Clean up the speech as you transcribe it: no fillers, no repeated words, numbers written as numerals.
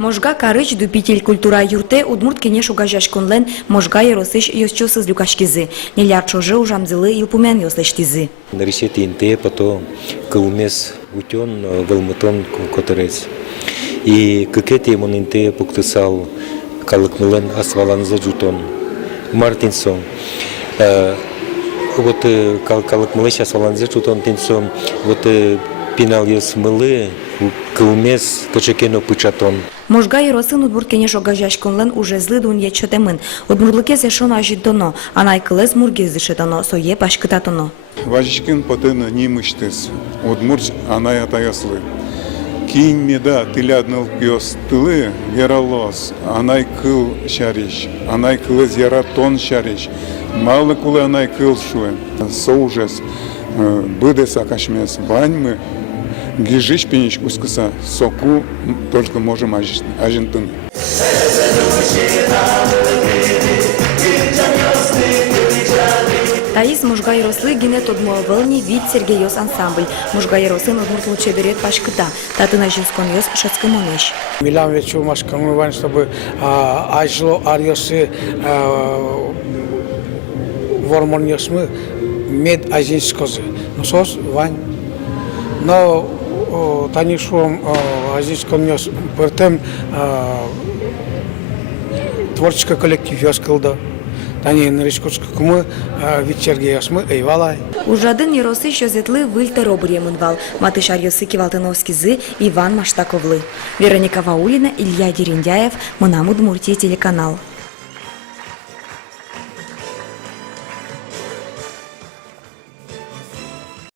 Можга карыч дупитель культура юрте удмурт кенеш угажаш конлен можга еросыш йосчосыз люкашкизы. Неляр чоже ужамзылы илпумен йослештизы. Нарисети инте, потом кылмес утен, вылмутон которец. И какети ему инте пуктысал калыкмылен асваланза джутон. Мартинсон. Вот калыкмылыш асваланза джутон тенсон. Вот пинал есмылы кылмес качекено пычатон. Можга еросын удмурт кенеш угажаш конлен уже злы дун ечетемын. Удмуртлыке зешон ажидоно, анай кылез мургез зешетоно, сое пашкытатоно. Важичкин потена нимыштес, удмурт анай атаяслы. Кинь меда тылядныл пьес тылы яралос, анай кыл шариш, анай кылыз яратон шариш. Малы кулы анай кыл шуэн. Соужес быдес акашмес баньмы, гижиш пенич кускуса, соку только можем ажентын. Таис Можга ерослы генет одмуавылни вид Сергейос ансамбль. Можга еросын удмурт лучше берет пашкыта. Татына жинскон йос шацкамонеш. Милан вечу машкамы вань, чтобы ажло арьосы вормон йосмы мед азинскозы. Но сос вань. Но танишуом азинскон йос пертем творческий коллектив йос кылда. Тани наричкутска кумы вечерге ясмы эйвалай. Ужадын еросы щозетлы выльте робурьемынвал. Матышар йосы Кивалтыновскизы, Иван Маштаковлы. Вероника Ваулина, Илья Дерендяев, Мунам Удмуртия телеканал.